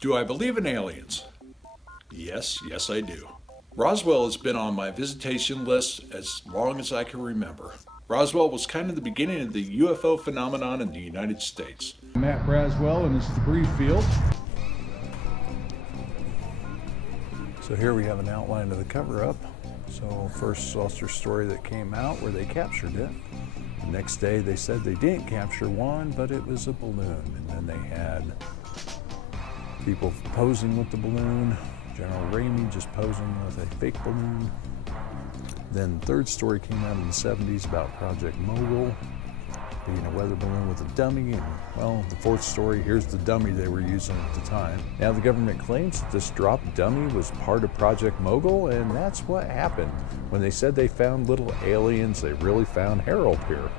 Do I believe in aliens? Yes, I do. Roswell has been on my visitation list as long as I can remember. Roswell was kind of the beginning of the UFO phenomenon in the United States. Matt Braswell and his debris field. So here we have an outline of the cover-up. So first saucer story that came out where they captured it. The next day they said they didn't capture one, but it was a balloon. And then they had people posing with the balloon, General Ramey just posing with a fake balloon. Then the third story came out in the 70s about Project Mogul, being a weather balloon with a dummy. And well, the fourth story, here's the dummy they were using at the time. Now the government claims that this dropped dummy was part of Project Mogul, and that's what happened. When they said they found little aliens, they really found Harold here.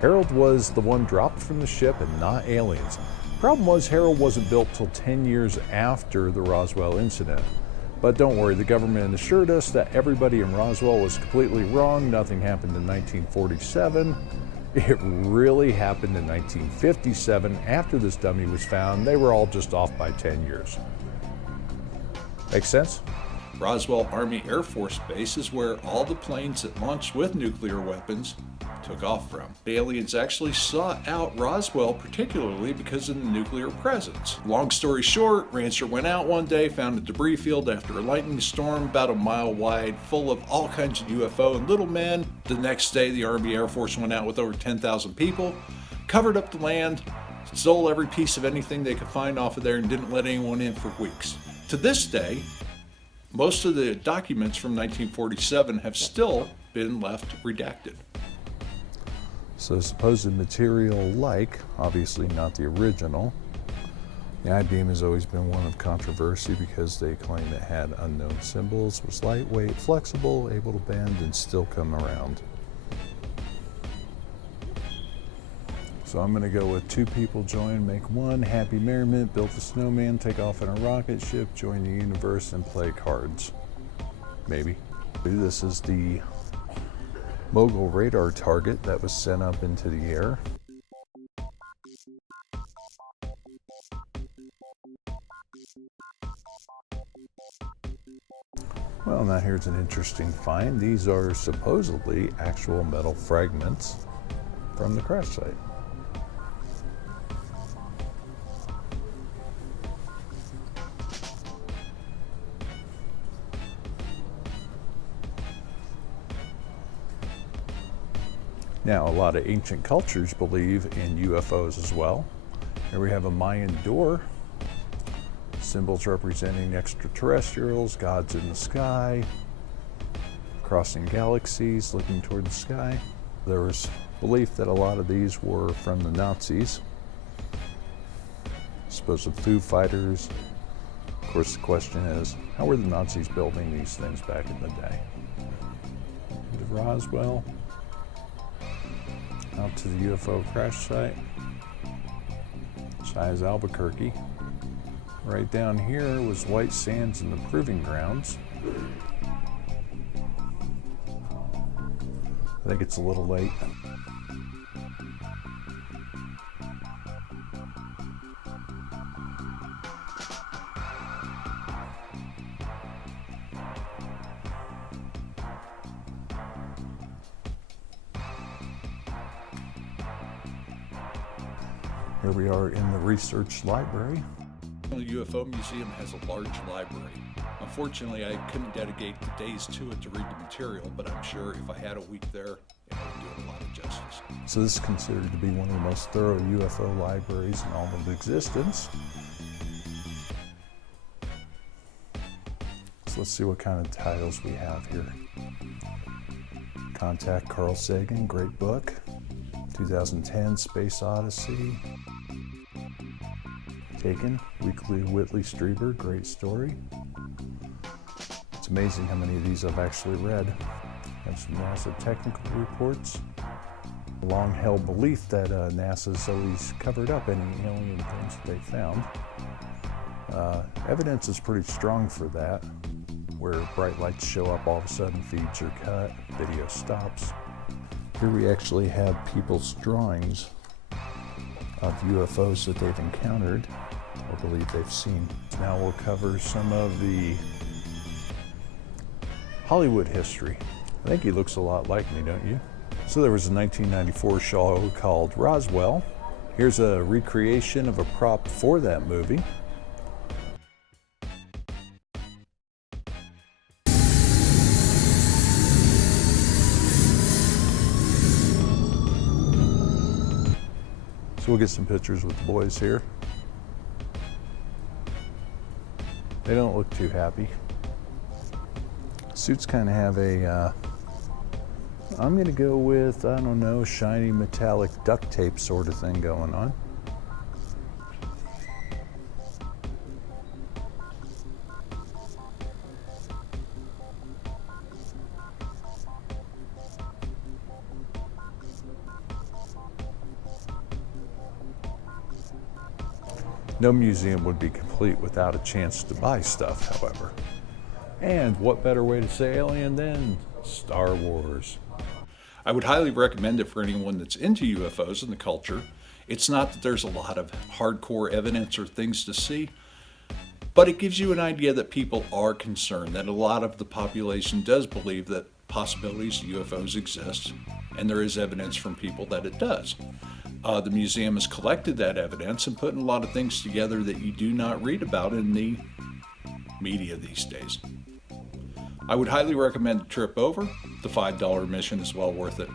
Harold was the one dropped from the ship and not aliens. Problem was, Harold wasn't built till 10 years after the Roswell incident. But don't worry, the government assured us that everybody in Roswell was completely wrong. Nothing happened in 1947. It really happened in 1957. After this dummy was found, they were all just off by 10 years. Make sense? Roswell Army Air Force Base is where all the planes that launched with nuclear weapons took off from. The aliens actually sought out Roswell particularly because of the nuclear presence. Long story short, Rancher went out one day, found a debris field after a lightning storm about a mile wide, full of all kinds of UFO and little men. The next day, the Army Air Force went out with over 10,000 people, covered up the land, stole every piece of anything they could find off of there, and didn't let anyone in for weeks. To this day, most of the documents from 1947 have still been left redacted. So supposed material like, obviously not the original. The I-beam has always been one of controversy because they claim it had unknown symbols, was lightweight, flexible, able to bend, and still come around. So I'm going to go with two people join, make one, happy merriment, build a snowman, take off in a rocket ship, join the universe, and play cards. Maybe. This is the Mogul radar target that was sent up into the air. Well, now here's an interesting find. These are supposedly actual metal fragments from the crash site. Now, a lot of ancient cultures believe in UFOs as well. Here we have a Mayan door, symbols representing extraterrestrials, gods in the sky, crossing galaxies, looking toward the sky. There was belief that a lot of these were from the Nazis, supposed Foo Fighters. Of course, the question is, how were the Nazis building these things back in the day? The Roswell. Out to the UFO crash site, as high as Albuquerque. Right down here was White Sands and the Proving Grounds. I think it's a little late. Here we are in the research library. The UFO Museum has a large library. Unfortunately, I couldn't dedicate the days to it to read the material, but I'm sure if I had a week there, it would do it a lot of justice. So this is considered to be one of the most thorough UFO libraries in all of existence. So let's see what kind of titles we have here. Contact Carl Sagan, great book. 2010 Space Odyssey. Taken, Weekly Whitley Strieber, great story. It's amazing how many of these I've actually read. Have some NASA technical reports. A long-held belief that NASA's always covered up any alien things that they found. Evidence is pretty strong for that, where bright lights show up, all of a sudden feeds are cut, video stops. Here we actually have people's drawings of UFOs that they've encountered. or believe they've seen. Now we'll cover some of the Hollywood history. I think he looks a lot like me, don't you? So there was a 1994 show called Roswell. Here's a recreation of a prop for that movie. So we'll get some pictures with the boys here. They don't look too happy. Suits kind of have a, I'm gonna go with, I don't know, shiny metallic duct tape sort of thing going on. No museum would be complete without a chance to buy stuff, however. And what better way to say alien than Star Wars? I would highly recommend it for anyone that's into UFOs and the culture. It's not that there's a lot of hardcore evidence or things to see, but it gives you an idea that people are concerned, that a lot of the population does believe that possibilities UFOs exist, and there is evidence from people that it does. The museum has collected that evidence and putting a lot of things together that you do not read about in the media these days. I would highly recommend the trip over. The $5 admission is well worth it.